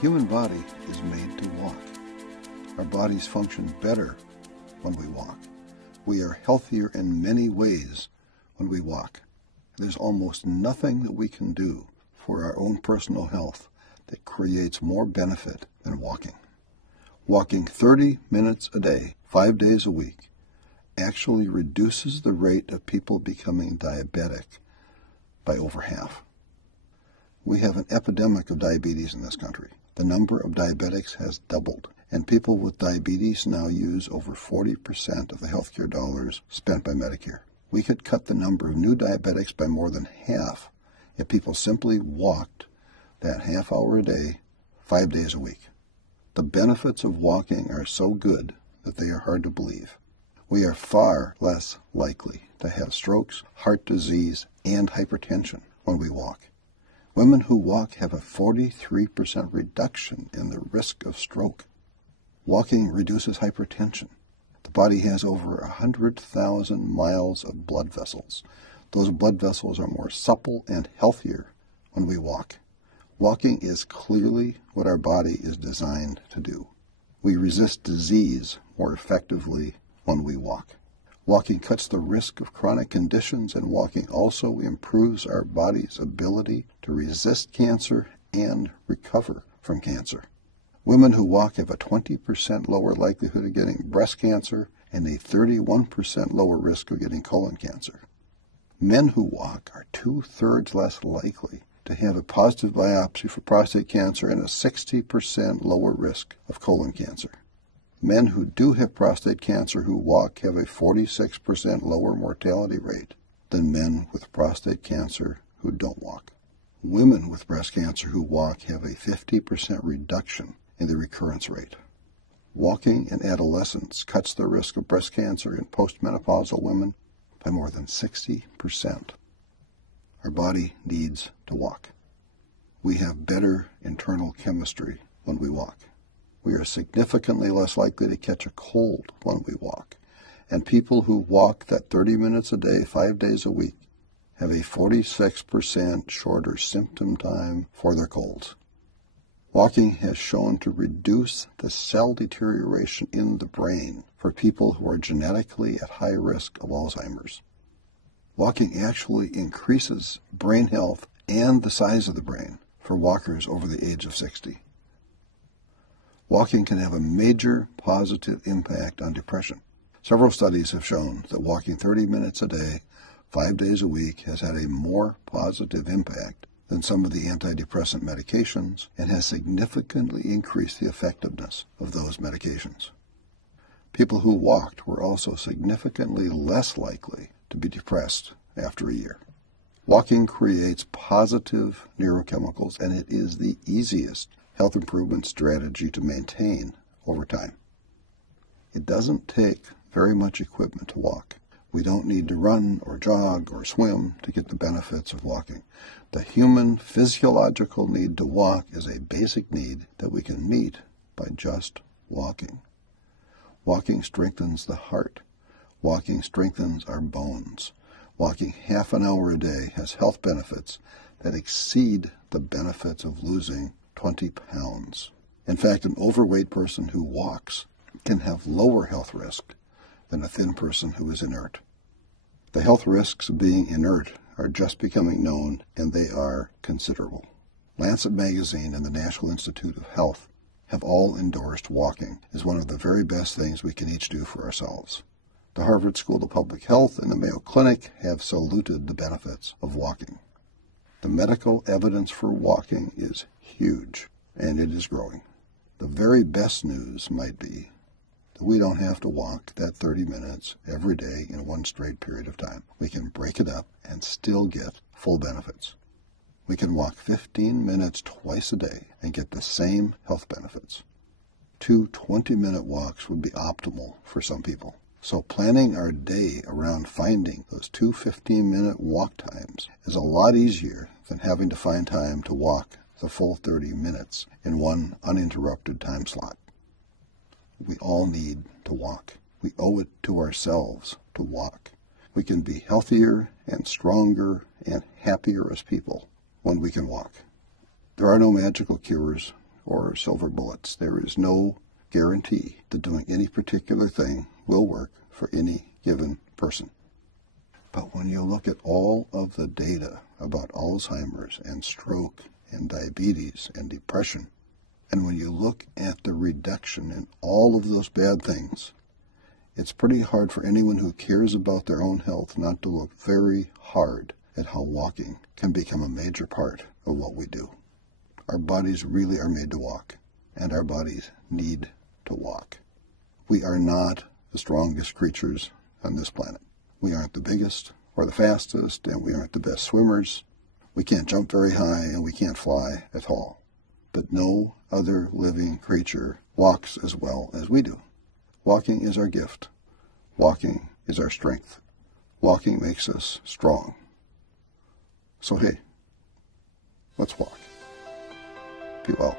human body is made to walk. Our bodies function better when we walk. We are healthier in many ways when we walk. There's almost nothing that we can do for our own personal health that creates more benefit than walking. Walking 30 minutes a day, 5 days a week, actually reduces the rate of people becoming diabetic by over half. We have an epidemic of diabetes in this country. The number of diabetics has doubled, and people with diabetes now use over 40% of the healthcare dollars spent by Medicare. We could cut the number of new diabetics by more than half if people simply walked that half hour a day, 5 days a week. The benefits of walking are so good that they are hard to believe. We are far less likely to have strokes, heart disease, and hypertension when we walk. Women who walk have a 43% reduction in the risk of stroke. Walking reduces hypertension. The body has over 100,000 miles of blood vessels. Those blood vessels are more supple and healthier when we walk. Walking is clearly what our body is designed to do. We resist disease more effectively when we walk. Walking cuts the risk of chronic conditions, and walking also improves our body's ability to resist cancer and recover from cancer. Women who walk have a 20% lower likelihood of getting breast cancer and a 31% lower risk of getting colon cancer. Men who walk are 2/3 less likely to have a positive biopsy for prostate cancer and a 60% lower risk of colon cancer. Men who do have prostate cancer who walk have a 46% lower mortality rate than men with prostate cancer who don't walk. Women with breast cancer who walk have a 50% reduction in the recurrence rate. Walking in adolescence cuts the risk of breast cancer in postmenopausal women by more than 60%. Our body needs to walk. We have better internal chemistry when we walk. We are significantly less likely to catch a cold when we walk. And people who walk that 30 minutes a day, 5 days a week, have a 46% shorter symptom time for their colds. Walking has shown to reduce the cell deterioration in the brain for people who are genetically at high risk of Alzheimer's. Walking actually increases brain health and the size of the brain for walkers over the age of 60. Walking can have a major positive impact on depression. Several studies have shown that walking 30 minutes a day, 5 days a week, has had a more positive impact than some of the antidepressant medications and has significantly increased the effectiveness of those medications. People who walked were also significantly less likely to be depressed after a year. Walking creates positive neurochemicals, and it is the easiest health improvement strategy to maintain over time. It doesn't take very much equipment to walk. We don't need to run or jog or swim to get the benefits of walking. The human physiological need to walk is a basic need that we can meet by just walking. Walking strengthens the heart. Walking strengthens our bones. Walking half an hour a day has health benefits that exceed the benefits of losing 20 pounds. In fact, an overweight person who walks can have lower health risk than a thin person who is inert. The health risks of being inert are just becoming known, and they are considerable. Lancet Magazine and the National Institute of Health have all endorsed walking as one of the very best things we can each do for ourselves. The Harvard School of Public Health and the Mayo Clinic have saluted the benefits of walking. The medical evidence for walking is huge, and it is growing. The very best news might be that we don't have to walk that 30 minutes every day in one straight period of time. We can break it up and still get full benefits. We can walk 15 minutes twice a day and get the same health benefits. 2 20-minute walks would be optimal for some people. So planning our day around finding those 2 15-minute walk times is a lot easier than having to find time to walk the full 30 minutes in one uninterrupted time slot. We all need to walk. We owe it to ourselves to walk. We can be healthier and stronger and happier as people when we can walk. There are no magical cures or silver bullets. There is no guarantee that doing any particular thing will work for any given person. But when you look at all of the data about Alzheimer's and stroke and diabetes and depression, and when you look at the reduction in all of those bad things, it's pretty hard for anyone who cares about their own health not to look very hard at how walking can become a major part of what we do. Our bodies really are made to walk, and our bodies need to walk. We are not the strongest creatures on this planet. We aren't the biggest or the fastest, and we aren't the best swimmers. We can't jump very high, and we can't fly at all. But no other living creature walks as well as we do. Walking is our gift. Walking is our strength. Walking makes us strong. So hey, let's walk. Be well.